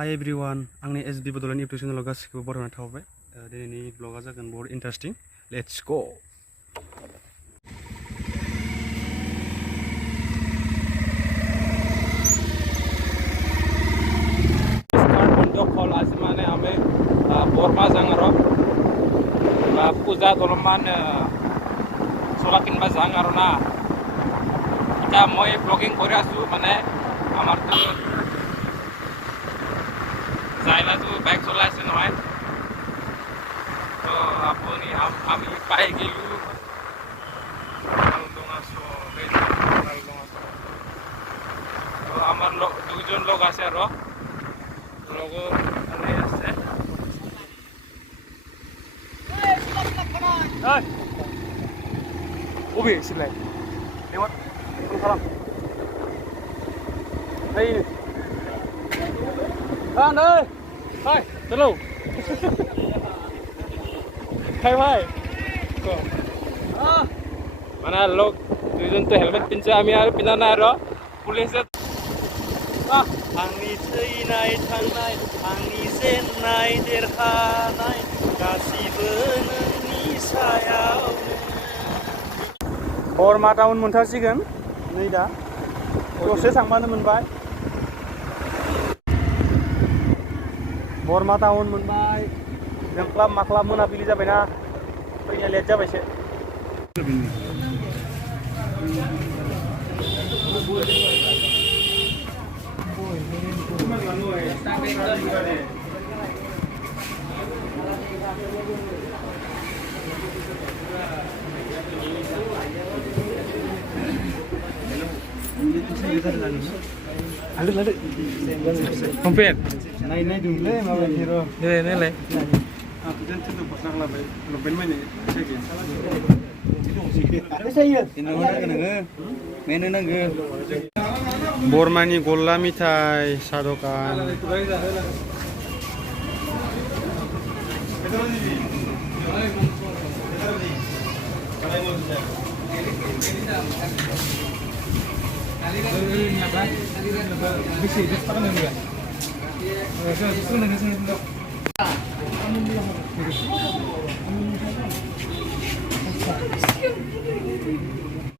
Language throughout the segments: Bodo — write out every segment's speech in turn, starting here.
Hi everyone, आंनि SB बड'लेण्ड इउटुब चेनेलाव गासिखौबो बरायना थाबाय। दिनैनि ब्लगा जागोन बहुत interesting. Let's go. Kol azmane ame borma jangaro puja doloman solakin ba jangaro na eta moi vlogging kore asu mane amar to jaila to bike cholaise noy to aponi ami pai gelu to amar dujon log ase aro logo ane ase hey ubi silai lewat salam hey kan ơi hai hello hai hai mana log dujon to helmet pincha ami ar pinana aro police आंनि थैनाय थांनाय आंनि जेननाय देरहानाय गासिबो नोंनि सायावनो। बरमा टाउन मोनथारसिगोन नै दा दसे थांबानो मोनबाय। बरमा टाउन मोनबाय। जोंख्लाब माख्लाब मोनाबिलि जाबायना फैनाया late जाबायसो। Kompet. Naik dulu ya, mau hero. Nilai. Aku jangan cenderung pasang labai, lebih mana? Bormani golla mitai sadokan.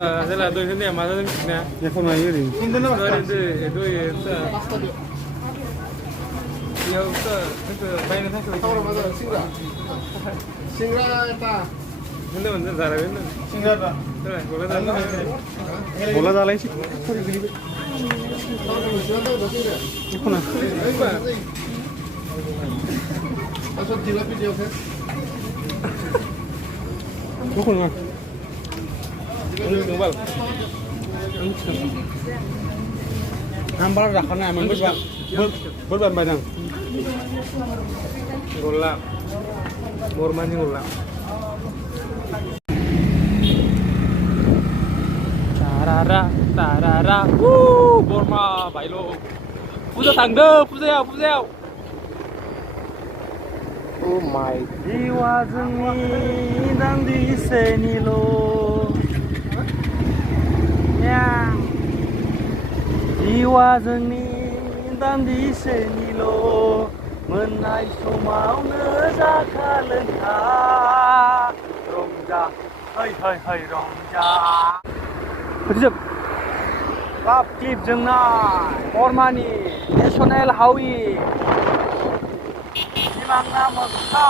Adalah tu ini yang mana ni? Ya phone aja ni. Itu itu itu. Ya itu itu bayi nanti tu. Singra eta. Bener zara bener. Singra apa? Bener, bola dah. Bola dah lain sih. Sorry gini. Ya phone ah. Asal jilapi dia kan? Bukan ah. Kembal. Nampak dah karena emang berban badang. Golak. Bormani golak. Tarara. Borma bailo. Puja tangde, puja. Oh my. Jiwa जोंनि दान्दिसेनिल' जिवा जोंनि दान्दिसेनिल' मोननाय समावनो जाखा लोंखा रंजा है रंजा फोजोब क्लाब क्लिप जोंनाय बरमानि नेसनेल हाइवे सिमांना मोगथा